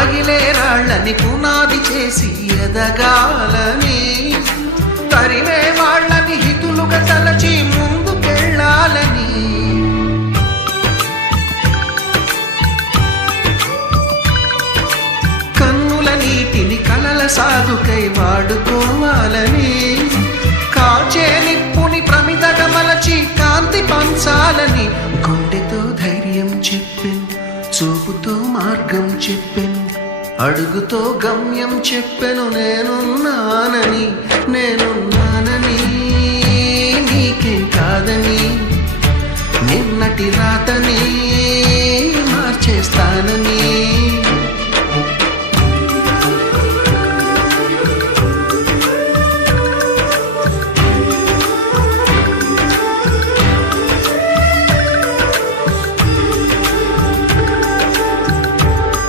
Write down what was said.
రగిలే రాళ్ళని పునాది చేసి ఎదగాలని, తరిమే వాళ్ళని హితులుగా తలచి ముందుకెళ్ళాలని, కన్నుల నీటిని కలల సాగుకై వాడుకోవాలని, కాచే నిప్పుని ప్రమిదగా మలచి కాంతి పంచాలని, గుండెతో ధైర్యం చెప్పెను, చూపుతో మార్గం చెప్పెను, అడుగుతో గమ్యం చెప్పెను, నేనున్నానని నీకేం కాదని, నిన్నటి రాతని మార్చేస్తానని.